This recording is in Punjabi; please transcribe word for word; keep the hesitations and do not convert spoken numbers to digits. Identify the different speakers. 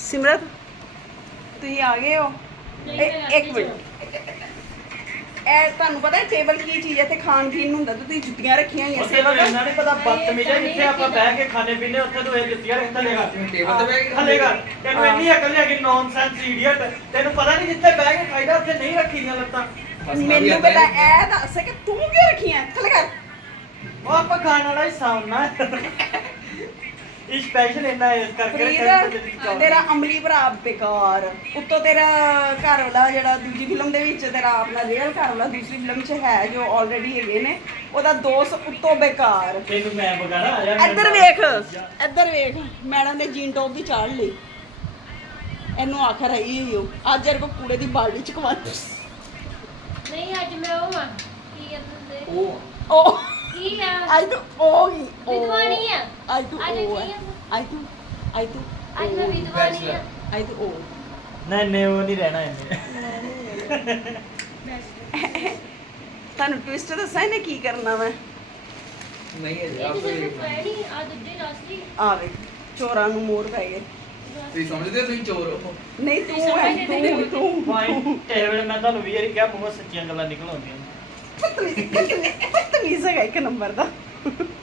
Speaker 1: ਸਿਮਰਤ ਤੁਸੀਂ ਆ ਗਏ ਹੋ? ਇਹ- ਇੱਕ ਮਿੰਟ, ਇਹ ਤੁਹਾਨੂੰ ਪਤਾ ਹੈ ਟੇਬਲ ਕੀ ਚੀਜ਼ ਹੈ ਤੇ ਖਾਣ ਪੀਣ ਨੂੰ ਹੁੰਦਾ ਤੇ ਤੁਸੀਂ ਜੁੱਤੀਆਂ ਰੱਖੀਆਂ ਹੋਈਆਂ
Speaker 2: ਉੱਥੇ
Speaker 1: ਸੇਵਾ
Speaker 2: ਤਾਂ
Speaker 1: ਕਰ।
Speaker 2: ਇਹਨਾਂ ਨੇ ਪਤਾ ਬਦਤਮੀਜ਼ ਹੈ, ਜਿੱਥੇ ਆਪਾਂ ਬਹਿ ਕੇ ਖਾਣੇ ਪੀਣੇ ਉੱਥੇ ਤੂੰ ਇਹ ਜੁੱਤੀਆਂ ਰੱਖ ਥੱਲੇ ਕਰ
Speaker 3: ਟੇਬਲ ਤੇ ਬਹਿ ਕੇ
Speaker 2: ਥੱਲੇ ਕਰ। ਤੈਨੂੰ ਇੰਨੀ ਅਕਲ ਨਹੀਂ ਹੈਗੀ, ਨੌਨਸੈਂਸ ਇਡੀਅਟ। ਤੈਨੂੰ ਪਤਾ ਨਹੀਂ ਜਿੱਥੇ ਬਹਿ ਕੇ ਖਾਈਦਾ ਉੱਥੇ ਨਹੀਂ ਰੱਖੀ ਦੀਆਂ ਲੱਤਾਂ।
Speaker 1: ਮੈਨੂੰ ਪਤਾ ਇਹ ਦੱਸ ਕਿ ਤੂੰ ਕਿਉਂ ਰੱਖੀਆਂ ਥੱਲੇ ਕਰ।
Speaker 2: ਉਹ ਆਪਾਂ ਖਾਣ ਵਾਲਾ ਹਿੱਸਾ ਹੁੰਨਾ ਇਹ ਸਪੈਸ਼ਲ ਇਹਨਾਂ ਇਸ ਕਰਕੇ
Speaker 1: ਪ੍ਰੀਤ ਤੇਰਾ ਅਮਲੀ ਭਰਾ ਬੇਕਾਰ, ਉੱਤੋਂ ਤੇਰਾ ਘਰ ਵਾਲਾ ਜਿਹੜਾ ਦੂਜੀ ਫਿਲਮ ਦੇ ਵਿੱਚ ਤੇਰਾ ਆਪਣਾ ਰੀਅਲ ਘਰ ਵਾਲਾ ਦੂਸਰੀ ਫਿਲਮ 'ਚ ਹੈ ਜੋ ਆਲਰੇਡੀ ਹੈਗੇ ਨੇ, ਉਹਦਾ ਦੋਸਤ ਉੱਤੋਂ ਬੇਕਾਰ।
Speaker 2: ਤੈਨੂੰ ਮੈਂ ਬਗਾਣਾ ਆ ਜਾ
Speaker 1: ਇੱਧਰ ਵੇਖ, ਇੱਧਰ ਵੇਖ, ਮੈਡਮ ਨੇ ਜੀਨ ਟੌਪ ਦੀ ਚਾੜ ਲਈ। ਇਹਨੂੰ ਆਖਰ ਆਈ ਹੋਈ ਉਹ ਅੱਜ ਯਾਰ ਕੋ ਕੂੜੇ ਦੀ ਬਾਲਟੀ ਚ ਕਵਾ।
Speaker 4: ਨਹੀਂ ਅੱਜ ਮੈਂ ਉਹ ਆ ਕੀ ਕਹਿੰਦੇ ਹੁੰਦੇ
Speaker 3: ਉਹ
Speaker 1: ਉਹ
Speaker 4: ਕੀ ਆ
Speaker 1: ਅੱਜ ਤੂੰ ਉਹ ਹੀ ਉਹ।
Speaker 4: ਵਿਦਵਾਨੀ ਆ
Speaker 1: ਅੱਜ ਤੂੰ
Speaker 4: ਅੱਜ
Speaker 1: ਉਹ
Speaker 4: ਕੀ
Speaker 1: ਹੈ।
Speaker 4: ਆ?
Speaker 1: ਅੱਜ ਤੂੰ ਅੱਜ ਤੂੰ
Speaker 4: ਅੱਜ ਮੈਂ
Speaker 1: ਉਹ।
Speaker 4: ਵਿਦਵਾਨੀ ਆ
Speaker 1: ਅੱਜ ਤੂੰ ਉਹ।
Speaker 2: ਨਹੀਂ ਨਹੀਂ ਉਹ ਨਹੀਂ ਰਹਿਣਾ ਇਹਨੇ।
Speaker 1: ਤੁਹਾਨੂੰ ਟਵਿਸਟ ਦੱਸਾਂ ਇਹਨੇ ਕੀ ਕਰਨਾ ਵਾ।
Speaker 3: ਨਹੀਂ ਹੈ
Speaker 4: ਇਹ
Speaker 3: ਆਪੇ
Speaker 4: ਤੇ ਫੈਣੀ ਆ ਦੂਜੇ ਰਾਸੀ
Speaker 1: ਆਵੇ ਚੋਰਾਂ ਨੂੰ ਮੋਰ ਪੈ ਗਏ।
Speaker 3: ਤੁਸੀਂ ਸਮਝਦੇ ਹੋ ਤੁਸੀਂ ਚੋਰ ਹੋ।
Speaker 1: ਨਹੀਂ ਤੂੰ ਹੈ ਤੂੰ ਤੂੰ
Speaker 2: ਭਾਈ ਇਹ ਵੇਲੇ ਮੈਂ ਤੁਹਾਨੂੰ ਵੀ ਯਾਰੀ ਕਿਹਾ ਮੂੰਹੋਂ ਸੱਚੀਆਂ ਗੱਲਾਂ ਨਿਕਲ ਆਉਂਦੀਆਂ।
Speaker 1: ਬਦਤਮੀਜ਼ ਬਦਤਮੀਜ਼ ਹੈਗਾ ਇੱਕ ਨੰਬਰ ਦਾ।